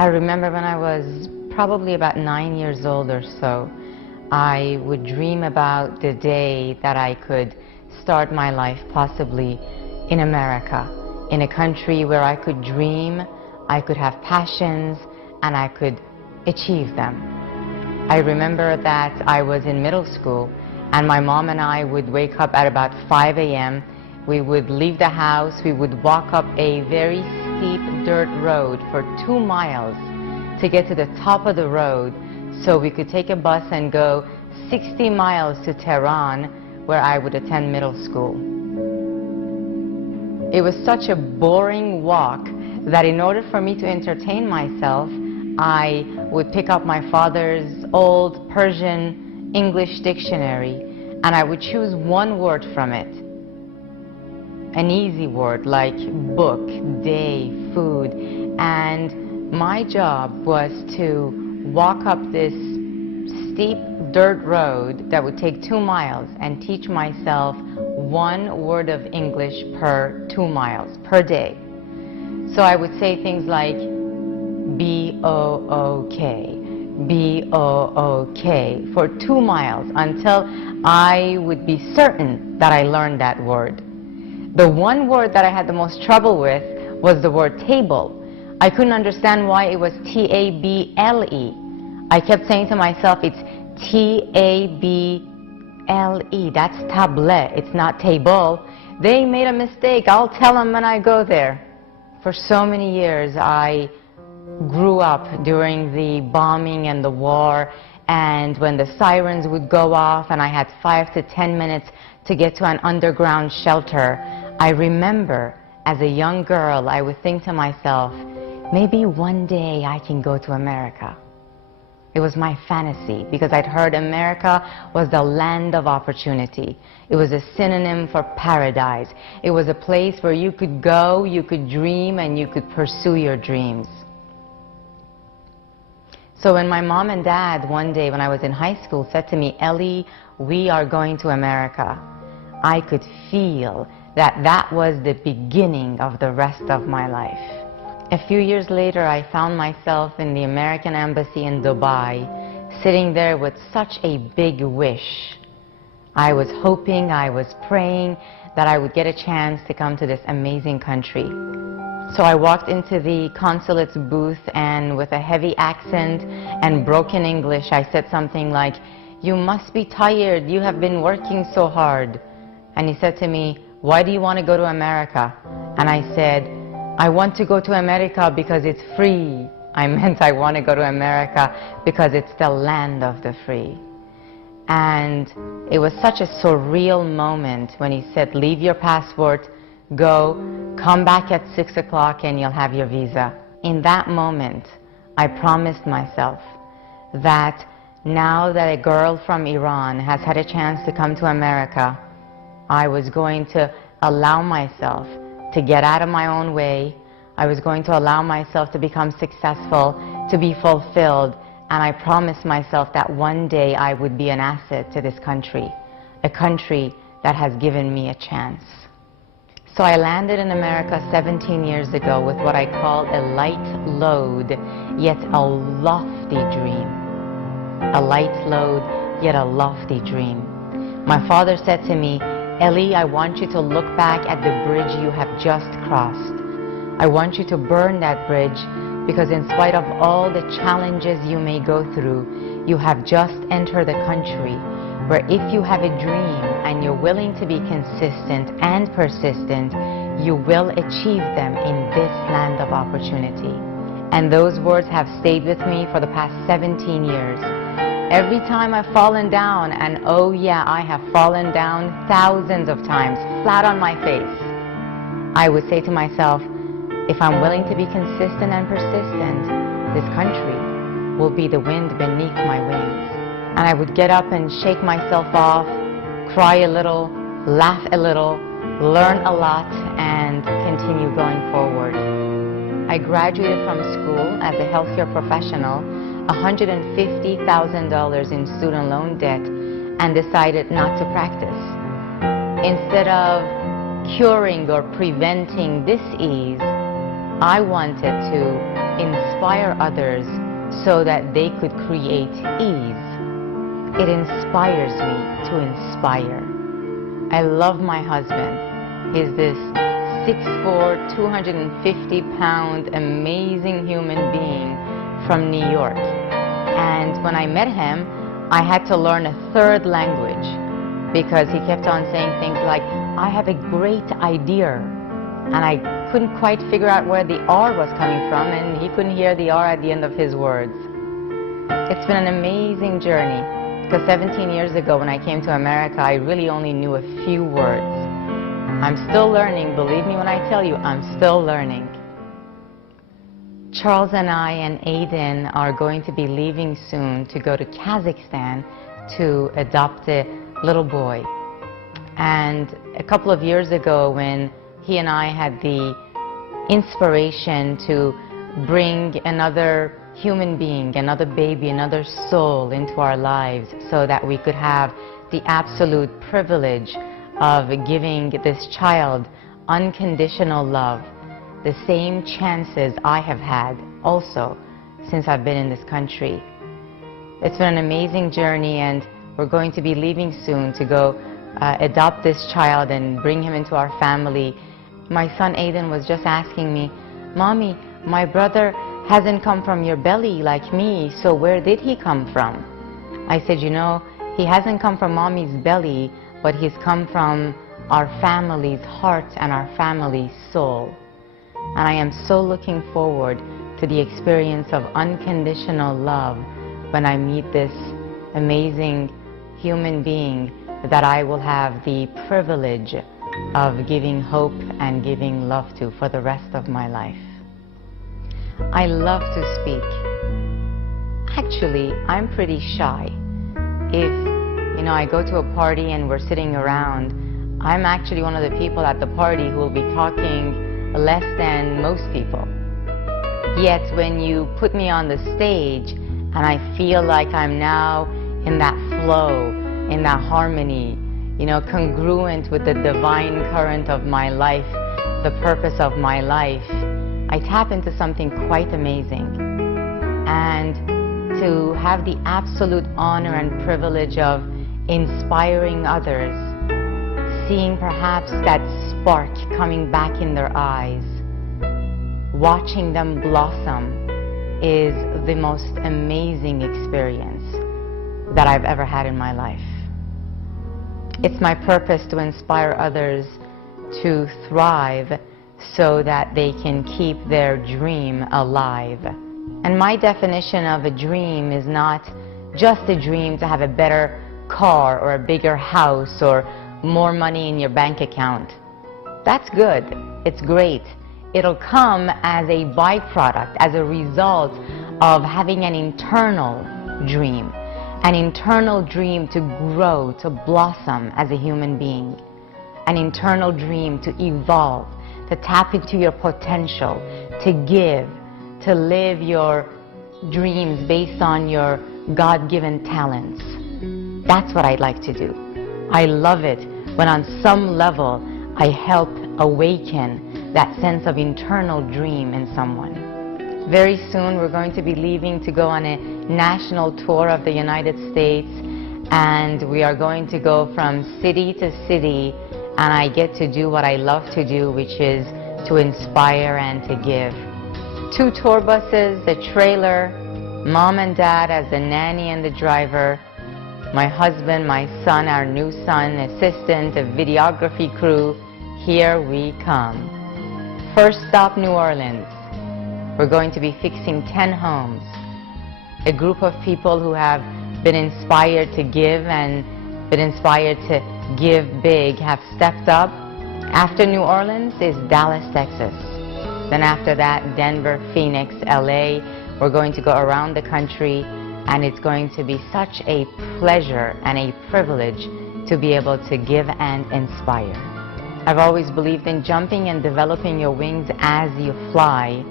I remember when I was probably about 9 years old or so, I would dream about the day that I could start my life possibly in America, in a country where I could dream, I could have passions, and I could achieve them. I remember that I was in middle school and my mom and I would wake up at about 5 a.m. We would leave the house, we would walk up a very steep dirt road for 2 miles to get to the top of the road so we could take a bus and go 60 miles to Tehran, where I would attend middle school. It was such a boring walk that in order for me to entertain myself, I would pick up my father's old Persian English dictionary and I would choose one word from it. An easy word like book, day, food, and my job was to walk up this steep dirt road that would take 2 miles and teach myself one word of English per 2 miles per day. So I would say things like B-O-O-K, B-O-O-K for 2 miles until I would be certain that I learned that word. The one word that I had the most trouble with was the word table. I couldn't understand why it was T-A-B-L-E. I kept saying to myself, it's T-A-B-L-E. That's tablet, it's not table. They made a mistake, I'll tell them when I go there. For so many years, I grew up during the bombing and the war, and when the sirens would go off and I had 5 to 10 minutes to get to an underground shelter, I remember as a young girl, I would think to myself, maybe one day I can go to America. It was my fantasy because I'd heard America was the land of opportunity. It was a synonym for paradise. It was a place where you could go, you could dream, and you could pursue your dreams. So when my mom and dad one day when I was in high school said to me, Ellie, we are going to America, I could feel that that was the beginning of the rest of my life. A few years later, I found myself in the American Embassy in Dubai, sitting there with such a big wish. I was hoping, I was praying that I would get a chance to come to this amazing country. So I walked into the consulate's booth and with a heavy accent and broken English, I said something like, "You must be tired, you have been working so hard." And he said to me, "Why do you want to go to America?" And I said, "I want to go to America because it's free." I meant I want to go to America because it's the land of the free. And it was such a surreal moment when he said, "Leave your passport, go, come back at 6 o'clock and you'll have your visa." In that moment, I promised myself that now that a girl from Iran has had a chance to come to America, I was going to allow myself to get out of my own way. I was going to allow myself to become successful, to be fulfilled, and I promised myself that one day I would be an asset to this country, a country that has given me a chance. So I landed in America 17 years ago with what I call a light load, yet a lofty dream. A light load, yet a lofty dream. My father said to me, "Ellie, I want you to look back at the bridge you have just crossed. I want you to burn that bridge because in spite of all the challenges you may go through, you have just entered a country where if you have a dream and you're willing to be consistent and persistent, you will achieve them in this land of opportunity." And those words have stayed with me for the past 17 years. Every time I've fallen down, and oh yeah, I have fallen down thousands of times, flat on my face, I would say to myself, if I'm willing to be consistent and persistent, this country will be the wind beneath my wings. And I would get up and shake myself off, cry a little, laugh a little, learn a lot, and continue going forward. I graduated from school as a healthcare professional, $150,000 in student loan debt, and decided not to practice. Instead of curing or preventing disease, I wanted to inspire others so that they could create ease. It inspires me to inspire. I love my husband. He's this 6'4", 250-pound, amazing human being from New York. And when I met him, I had to learn a third language because he kept on saying things like, I have a great idea. And I couldn't quite figure out where the R was coming from, and he couldn't hear the R at the end of his words. It's been an amazing journey, because 17 years ago when I came to America, I really only knew a few words. I'm still learning, believe me when I tell you, I'm still learning. Charles and I and Aiden are going to be leaving soon to go to Kazakhstan to adopt a little boy. And a couple of years ago, when he and I had the inspiration to bring another human being, another baby, another soul into our lives so that we could have the absolute privilege of giving this child unconditional love, the same chances I have had also since I've been in this country. It's been an amazing journey, and we're going to be leaving soon to go adopt this child and bring him into our family. My son Aiden was just asking me, Mommy, my brother hasn't come from your belly like me, so where did he come from? I said, you know, he hasn't come from Mommy's belly, but he's come from our family's heart and our family's soul. And I am so looking forward to the experience of unconditional love when I meet this amazing human being that I will have the privilege of giving hope and giving love to for the rest of my life. I love to speak. Actually, I'm pretty shy. If, you know, I go to a party and we're sitting around, I'm actually one of the people at the party who will be talking less than most people. Yet when you put me on the stage and I feel like I'm now in that flow, in that harmony, you know, congruent with the divine current of my life, the purpose of my life, I tap into something quite amazing. And to have the absolute honor and privilege of inspiring others, seeing perhaps that spark coming back in their eyes, watching them blossom, is the most amazing experience that I've ever had in my life. It's my purpose to inspire others to thrive so that they can keep their dream alive. And my definition of a dream is not just a dream to have a better car or a bigger house or more money in your bank account. That's good. It's great. It'll come as a byproduct, as a result of having an internal dream to grow, to blossom as a human being, an internal dream to evolve, to tap into your potential, to give, to live your dreams based on your God-given talents. That's what I'd like to do. I love it when on some level I help awaken that sense of internal dream in someone. Very soon we're going to be leaving to go on a national tour of the United States, and we are going to go from city to city, and I get to do what I love to do, which is to inspire and to give. 2 tour buses, a trailer, Mom and Dad as the nanny and the driver, my husband, my son, our new son, assistant, a videography crew. Here we come. First stop, New Orleans. We're going to be fixing 10 homes. A group of people who have been inspired to give and been inspired to give big have stepped up. After New Orleans is Dallas, Texas. Then after that, Denver, Phoenix, LA. We're going to go around the country, and it's going to be such a pleasure and a privilege to be able to give and inspire. I've always believed in jumping and developing your wings as you fly,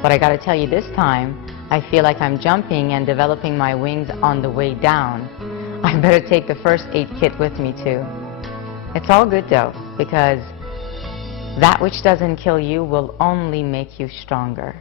but I gotta tell you, this time I feel like I'm jumping and developing my wings on the way down. I better take the first aid kit with me too. It's all good though, because That which doesn't kill you will only make you stronger.